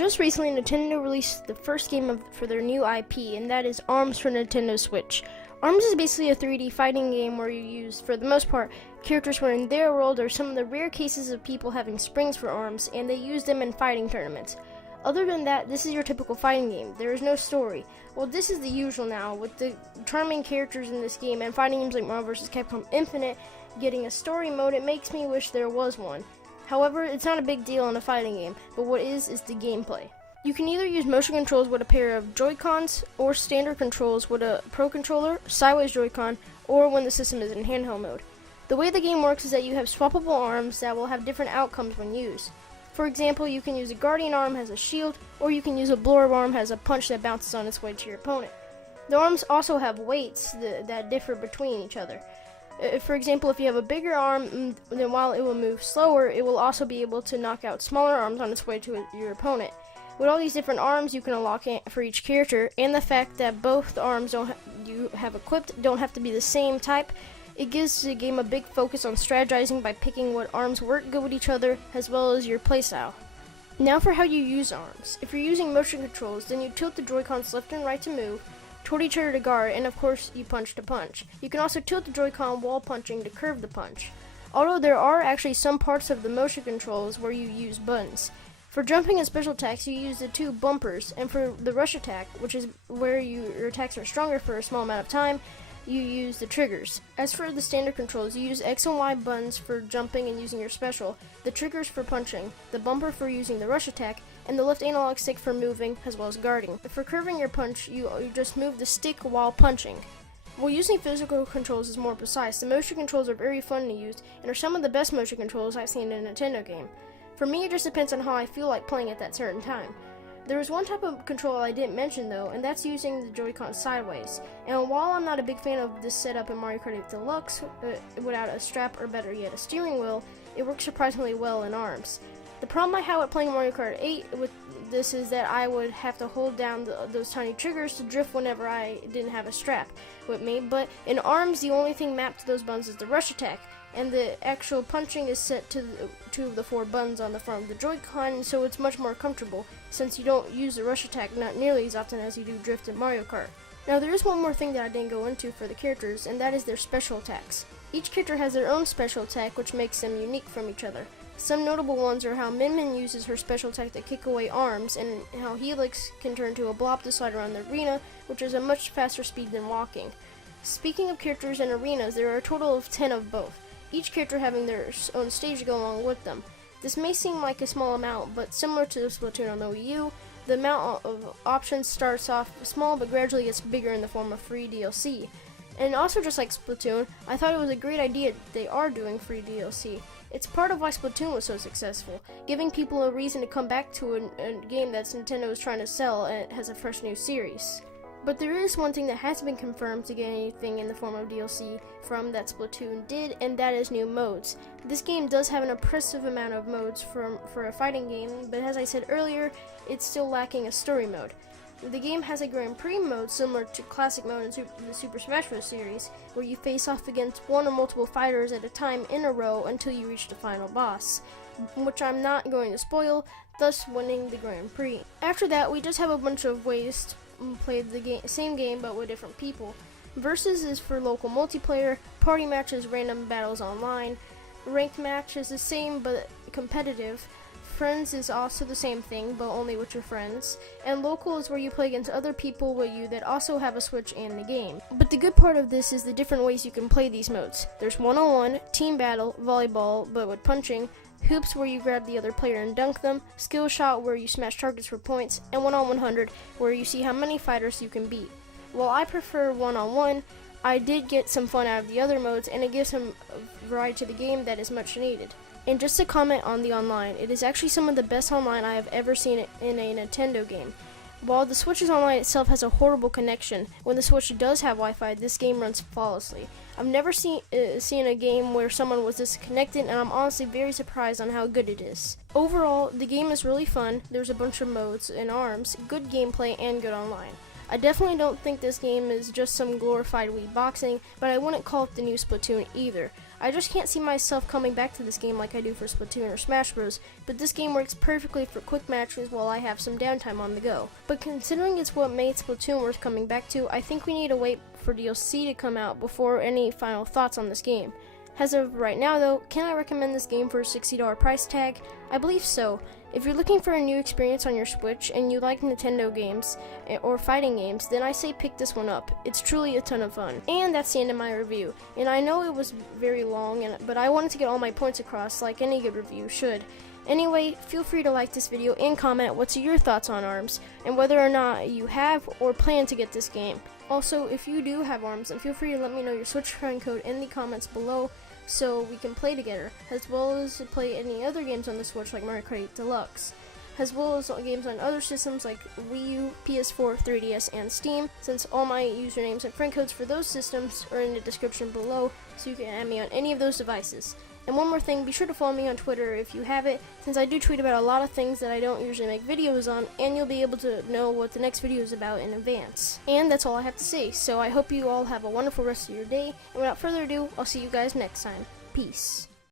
Just recently, Nintendo released the first game for their new IP, and that is ARMS for Nintendo Switch. ARMS is basically a 3D fighting game where you use, for the most part, characters who are in their world or some of the rare cases of people having springs for arms, and they use them in fighting tournaments. Other than that, this is your typical fighting game. There is no story. Well, this is the usual now, with the charming characters in this game and fighting games like Marvel vs. Capcom Infinite getting a story mode. It makes me wish there was one. However, it's not a big deal in a fighting game, but what is the gameplay. You can either use motion controls with a pair of Joy-Cons or standard controls with a Pro Controller, sideways Joy-Con, or when the system is in handheld mode. The way the game works is that you have swappable arms that will have different outcomes when used. For example, you can use a Guardian arm as a shield, or you can use a Blower arm as a punch that bounces on its way to your opponent. The arms also have weights that differ between each other. For example, if you have a bigger arm, then while it will move slower, it will also be able to knock out smaller arms on its way to your opponent. With all these different arms you can unlock for each character, and the fact that both arms you have equipped don't have to be the same type, it gives the game a big focus on strategizing by picking what arms work good with each other, as well as your playstyle. Now for how you use arms. If you're using motion controls, then you tilt the Joy-Cons left and right to move, toward each other to guard, and of course you punch to punch. You can also tilt the Joy-Con while punching to curve the punch. Although there are actually some parts of the motion controls where you use buttons. For jumping and special attacks, you use the two bumpers, and for the rush attack, which is where your attacks are stronger for a small amount of time, you use the triggers. As for the standard controls, you use X and Y buttons for jumping and using your special, the triggers for punching, the bumper for using the rush attack, and the left analog stick for moving as well as guarding. For curving your punch, you just move the stick while punching. While using physical controls is more precise, the motion controls are very fun to use and are some of the best motion controls I've seen in a Nintendo game. For me, it just depends on how I feel like playing at that certain time. There is one type of control I didn't mention though, and that's using the Joy-Con sideways. And while I'm not a big fan of this setup in Mario Kart 8 Deluxe, without a strap or better yet a steering wheel, it works surprisingly well in ARMS. The problem I had with playing Mario Kart 8 with this is that I would have to hold down those tiny triggers to drift whenever I didn't have a strap with me, but in ARMS the only thing mapped to those buttons is the rush attack, and the actual punching is set to two of the four buttons on the front of the Joy-Con, so it's much more comfortable since you don't use the rush attack not nearly as often as you do drift in Mario Kart. Now there is one more thing that I didn't go into for the characters, and that is their special attacks. Each character has their own special attack, which makes them unique from each other. Some notable ones are how Min Min uses her special attack to kick away arms, and how Helix can turn to a blob to slide around the arena, which is a much faster speed than walking. Speaking of characters and arenas, there are a total of 10 of both, each character having their own stage to go along with them. This may seem like a small amount, but similar to Splatoon on the Wii U, the amount of options starts off small but gradually gets bigger in the form of free DLC. And also just like Splatoon, I thought it was a great idea they are doing free DLC. It's part of why Splatoon was so successful, giving people a reason to come back to a game that Nintendo is trying to sell and it has a fresh new series. But there is one thing that hasn't been confirmed to get anything in the form of DLC from that Splatoon did, and that is new modes. This game does have an impressive amount of modes for a fighting game, but as I said earlier, it's still lacking a story mode. The game has a Grand Prix mode similar to Classic mode in the Super Smash Bros. Series, where you face off against one or multiple fighters at a time in a row until you reach the final boss, which I'm not going to spoil, thus winning the Grand Prix. After that, we just have a bunch of ways to play the same game but with different people. Versus is for local multiplayer, party matches, random battles online, ranked match is the same but competitive, friends is also the same thing but only with your friends, and local is where you play against other people with you that also have a Switch and the game. But the good part of this is the different ways you can play these modes. There's one-on-one, team battle, volleyball but with punching, hoops where you grab the other player and dunk them, skill shot where you smash targets for points, and 1-on-100 where you see how many fighters you can beat. While I prefer one-on-one, I did get some fun out of the other modes, and it gives some variety to the game that is much needed. And just to comment on the online, it is actually some of the best online I have ever seen in a Nintendo game. While the Switch's online itself has a horrible connection, when the Switch does have Wi-Fi, this game runs flawlessly. I've never seen a game where someone was disconnected, and I'm honestly very surprised on how good it is. Overall, the game is really fun. There's a bunch of modes and ARMS, good gameplay, and good online. I definitely don't think this game is just some glorified Wii boxing, but I wouldn't call it the new Splatoon either. I just can't see myself coming back to this game like I do for Splatoon or Smash Bros, but this game works perfectly for quick matches while I have some downtime on the go. But considering it's what made Splatoon worth coming back to, I think we need to wait for DLC to come out before any final thoughts on this game. As of right now though, can I recommend this game for a $60 price tag? I believe so. If you're looking for a new experience on your Switch and you like Nintendo games or fighting games, then I say pick this one up. It's truly a ton of fun. And that's the end of my review. And I know it was very long, but I wanted to get all my points across like any good review should. Anyway, feel free to like this video and comment what's your thoughts on ARMS and whether or not you have or plan to get this game. Also, if you do have ARMS, then feel free to let me know your Switch friend code in the comments below so we can play together, as well as play any other games on the Switch like MarioKart 8 Deluxe, as well as games on other systems like Wii U, PS4, 3DS, and Steam, since all my usernames and friend codes for those systems are in the description below, so you can add me on any of those devices. And one more thing, be sure to follow me on Twitter if you have it, since I do tweet about a lot of things that I don't usually make videos on, and you'll be able to know what the next video is about in advance. And that's all I have to say, so I hope you all have a wonderful rest of your day, and without further ado, I'll see you guys next time. Peace.